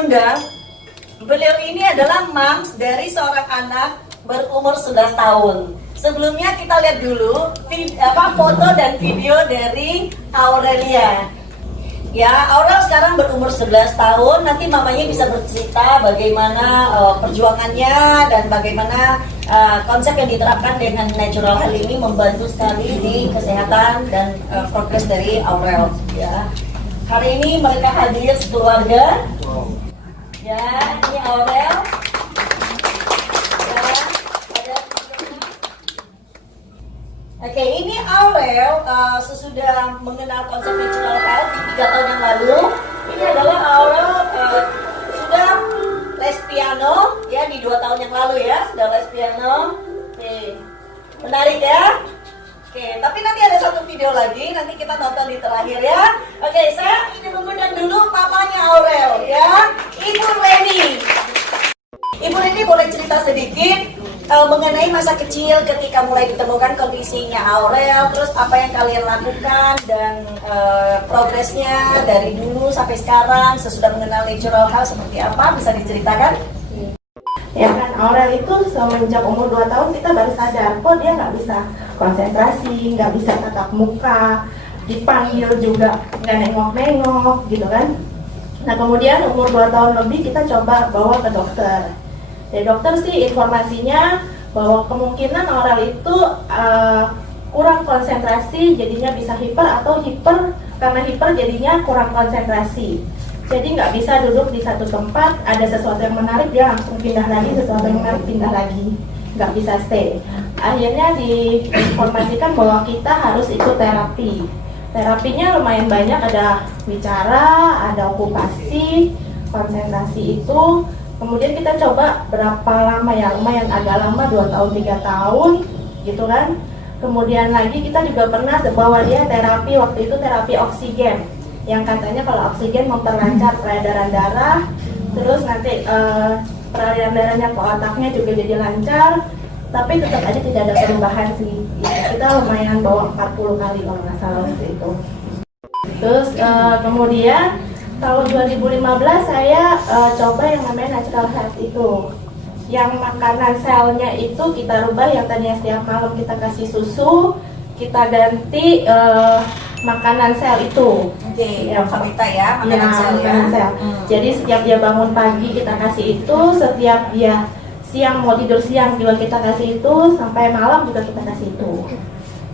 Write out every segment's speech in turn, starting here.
mengundang. Beliau ini adalah moms dari seorang anak berumur 11 tahun. Sebelumnya kita lihat dulu foto dan video dari Aurelia. Ya, Aurel sekarang berumur 11 tahun. Nanti mamanya bisa bercerita bagaimana perjuangannya dan bagaimana konsep yang diterapkan dengan Natural Health ini membantu sekali di kesehatan dan progres dari Aurel. Ya, hari ini mereka hadir sekeluarga. Ya, ini Aurel. Oke, ini Aurel sesudah mengenal konsep Natural Health di 3 tahun yang lalu. Ini adalah Aurel sudah les piano ya di 2 tahun yang lalu ya, sudah les piano. Oke, menarik ya. Oke, tapi nanti ada satu video lagi, nanti kita nonton di terakhir ya. Oke, saya ingin mengundang dulu mamanya Aurel ya, Ibu Reni. Ibu Reni boleh cerita sedikit mengenai masa kecil ketika mulai ditemukan kondisinya Aurel, terus apa yang kalian lakukan dan progresnya dari dulu sampai sekarang sesudah mengenal Natural Health seperti apa, bisa diceritakan? Ya kan, Aurel itu semenjak umur 2 tahun kita baru sadar kok dia nggak bisa konsentrasi, nggak bisa tatap muka, dipanggil juga nggak nengok-nengok gitu kan. Nah kemudian umur 2 tahun lebih kita coba bawa ke dokter. Dari dokter sih informasinya bahwa kemungkinan Aurel itu kurang konsentrasi, jadinya bisa hiper, atau hiper karena hiper jadinya kurang konsentrasi. Jadi nggak bisa duduk di satu tempat, ada sesuatu yang menarik dia langsung pindah lagi, sesuatu yang menarik pindah lagi, nggak bisa stay. Akhirnya diinformasikan bahwa kita harus ikut terapi. Terapinya lumayan banyak, ada bicara, ada okupasi, konsentrasi itu. Kemudian kita coba berapa lama ya, lumayan agak lama, 2 tahun 3 tahun gitu kan. Kemudian lagi kita juga pernah bawa dia terapi, waktu itu terapi oksigen, yang katanya kalau oksigen memperlancar peredaran darah, terus nanti peredaran darahnya ke otaknya juga jadi lancar. Tapi tetap aja tidak ada perubahan sih. Kita lumayan bawa 40 kali kalau nggak salah waktu itu. Terus kemudian tahun 2015 saya coba yang namanya Natural Health itu, yang makanan selnya itu kita rubah, yang tadinya setiap malam kita kasih susu, kita ganti makanan sel itu. Oke, yang Famita ya, makanan sel ya. Sel. Jadi setiap dia bangun pagi kita kasih itu, setiap dia siang mau tidur siang juga kita kasih itu, sampai malam juga kita kasih itu.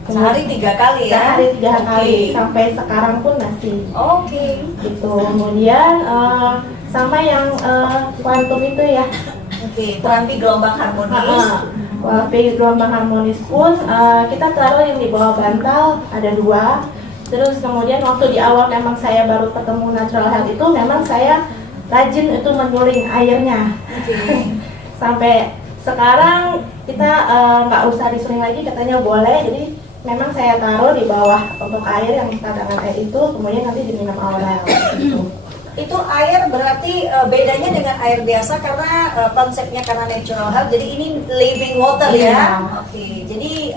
Sehari 3 kali ya? Sehari 3 kali, sampai sekarang pun masih. Oke. Gitu. Kemudian sama yang kuantum itu ya. Oke, terapi gelombang harmonis. Terapi gelombang harmonis pun kita taruh yang di bawah bantal, ada 2. Terus kemudian waktu di awal memang saya baru ketemu Natural Health itu, memang saya rajin itu menyuling airnya. Sampai sekarang kita nggak usah disuling lagi, katanya boleh. Jadi memang saya taruh di bawah untuk air yang cadangan air itu, kemudian nanti diminum Aurel. Itu air berarti bedanya dengan air biasa karena konsepnya karena Natural Health, jadi ini living water ya. Oke, jadi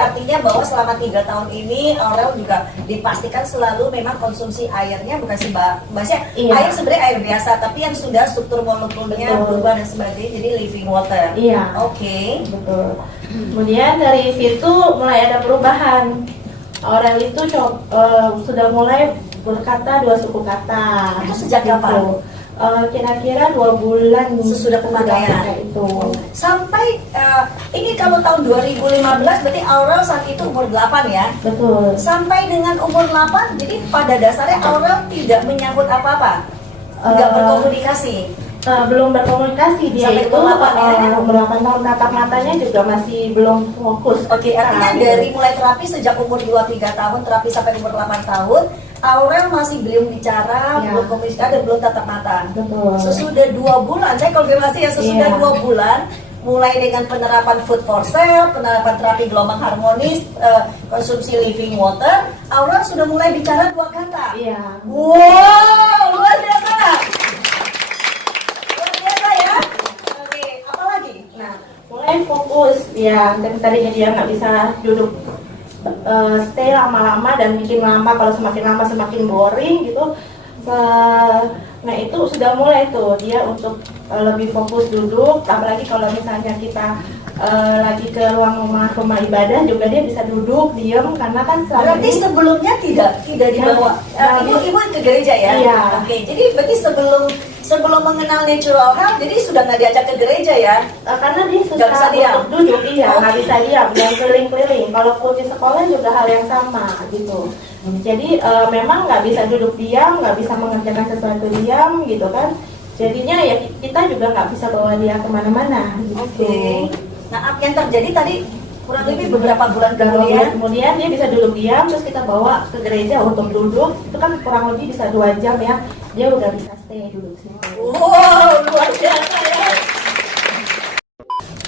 artinya bahwa selama 3 tahun ini Aurel juga dipastikan selalu memang konsumsi airnya bukan maksudnya air sebenarnya air biasa, tapi yang sudah struktur molekulnya berubah dan sebagainya, jadi living water. Iya. Oke. Betul. Kemudian dari situ mulai ada perubahan. Aurel itu sudah mulai berkata 2 suku kata. Itu sejak kapan? Kira-kira 2 bulan sesudah pemakaian itu. Sampai ini kalau tahun 2015 berarti Aurel saat itu umur 8 ya? Betul. Sampai dengan umur 8, jadi pada dasarnya Aurel tidak menyambut apa-apa? Nggak berkomunikasi? Belum berkomunikasi, dia sampai itu umur 8 tahun, tatap matanya juga masih belum fokus. Oke, artinya dari mulai terapi sejak umur 2-3 tahun, terapi sampai umur 8 tahun, Aurel masih belum bicara, belum komunikasi, dan belum tatap mata. Betul. Sesudah 2 bulan, saya konfirmasi ya, sesudah 2 bulan, mulai dengan penerapan food for cell, penerapan terapi gelombang harmonis, konsumsi living water, Aurel sudah mulai bicara 2 kata. Iya. Wow, luar biasa. Luar biasa ya. Oke, apa lagi? Nah, mulai fokus ya, dari tadinya dia nggak bisa duduk stay lama-lama dan bikin lama, kalau semakin lama semakin boring gitu. Nah itu sudah mulai tuh dia untuk lebih fokus duduk, apalagi kalau misalnya kita lagi ke ruang rumah ibadah juga dia bisa duduk diam karena kan Berarti sebelumnya tidak dibawa. Ibu ke gereja ya? Iya. Oke, jadi berarti sebelum mengenal natural health, jadi sudah nggak diajak ke gereja ya? karena dia Nggak bisa susah diam? untuk duduk, iya nggak Oke. bisa diam dan keliling-keliling. Kalau di sekolah juga hal yang sama gitu. Jadi memang nggak bisa duduk diam, nggak bisa mengerjakan sesuatu diam gitu kan. Jadinya ya kita juga nggak bisa bawa dia kemana-mana. Gitu. Oke. Nah, yang terjadi tadi kurang lebih beberapa bulan Kemudian, kemudian. dia bisa duduk diam, terus kita bawa ke gereja untuk duduk. Itu kan kurang lebih bisa 2 jam ya. Dia udah bisa stay duduk situ. Wow, luar biasa ya.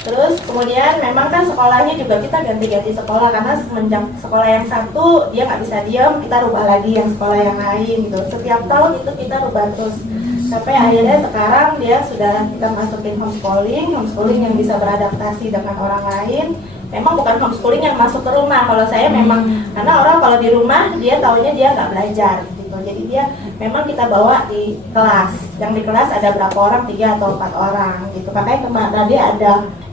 Terus kemudian memang kan sekolahnya juga kita ganti-ganti sekolah karena semenjak sekolah yang satu dia nggak bisa diam, kita rubah lagi yang sekolah yang lain gitu. Setiap tahun itu kita rubah terus. Sampai akhirnya sekarang dia sudah kita masukin homeschooling yang bisa beradaptasi dengan orang lain. Memang bukan homeschooling yang masuk ke rumah. Kalau saya memang karena orang kalau di rumah dia taunya dia nggak belajar gitu. Jadi dia memang kita bawa di kelas. Yang di kelas ada berapa orang? 3 atau 4 orang gitu. Makanya kemarin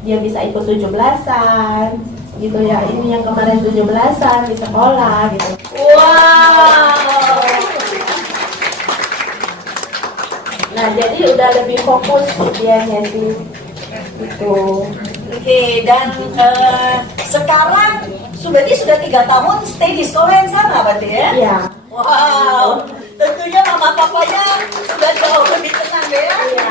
dia bisa ikut 17-an gitu ya. Ini yang kemarin 17-an di sekolah gitu. Wow. Nah, jadi udah lebih fokus dianya sih. Gitu. Oke, dan sekarang berarti sudah 3 tahun stay di sekolah yang sama berarti ya? Iya. Wow, tentunya mama papanya sudah jauh lebih tenang ya? Iya.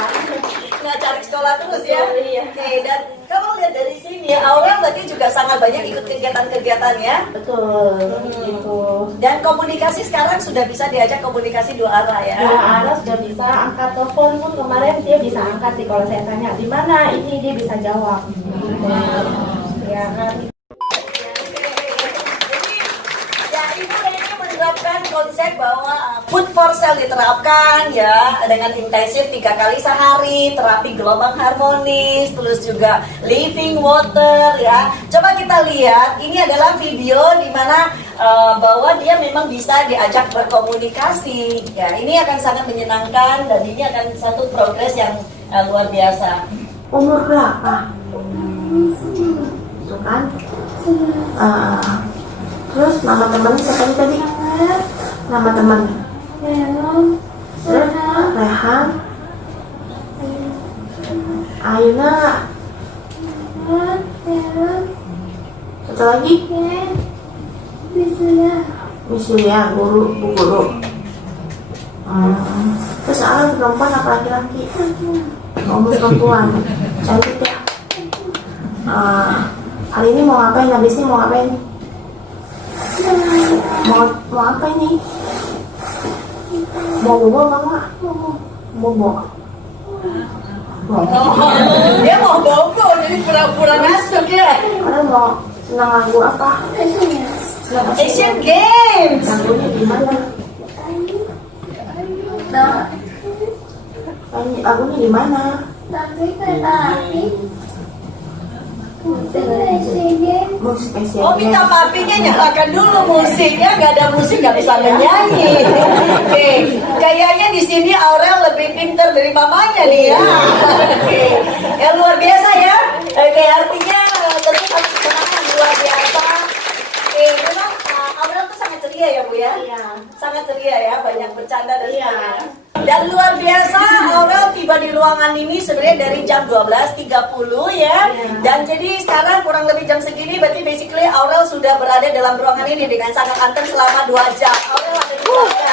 Nggak cari sekolah terus ya? Iya. Oke, dan kalau lihat dari sini, Aurel berarti juga sangat banyak ikut kegiatan-kegiatan ya? Betul. Gitu. Dan komunikasi sekarang sudah bisa diajak komunikasi 2 arah ya? Ya, Aras sudah bisa angkat telepon pun kemarin dia bisa angkat sih kalau saya tanya di mana ini dia bisa jawab. Gitu. Ya kan. Ya, ibu ini menerapkan konsep bahwa food for cell diterapkan ya dengan intensif 3 kali sehari, terapi gelombang harmonis, terus juga living water ya. Coba kita lihat, ini adalah video di mana bahwa dia memang bisa diajak berkomunikasi. Ya, ini akan sangat menyenangkan dan ini akan satu progres yang luar biasa. Umur berapa? Tuh kan? Terus nama temannya siapa tadi? Nama teman? Rehan. Ayuna. Satu lagi? Misulia, bu guru. Terus Alan perempuan apa laki-laki? Kamu perempuan. Cantik ya. Hari ini mau ngapain? Habis ini mau ngapain? Mau apa ini? Mau bobo apa enggak? Bobo. Dia mau bobo jadi pura-pura ngantuk ya. Kalian mau senang lagu apa? Asian Games. Lagunya gimana? Lagunya di mana? Musik Asian Oh, minta Games. papinya nyalakan dulu musiknya, nggak ada musik nggak bisa menyanyi. Oke, kayaknya di sini Aurel lebih pintar dari mamanya nih ya. Oke, ya luar biasa ya. Oke, artinya tentu satu kesenangan luar biasa. Oke, memang Aurel tuh sangat ceria ya Bu ya. Iya. Sangat ceria ya, banyak bercanda dan Iya. sebagainya. Dan luar biasa, Aurel tiba di ruangan ini sebenarnya dari jam 12.30 ya. Iya. Dan jadi sekarang kurang lebih jam segini, berarti basically Aurel sudah berada dalam ruangan ini dengan sangat anteng selama 2 jam. Aurel ada di ruangan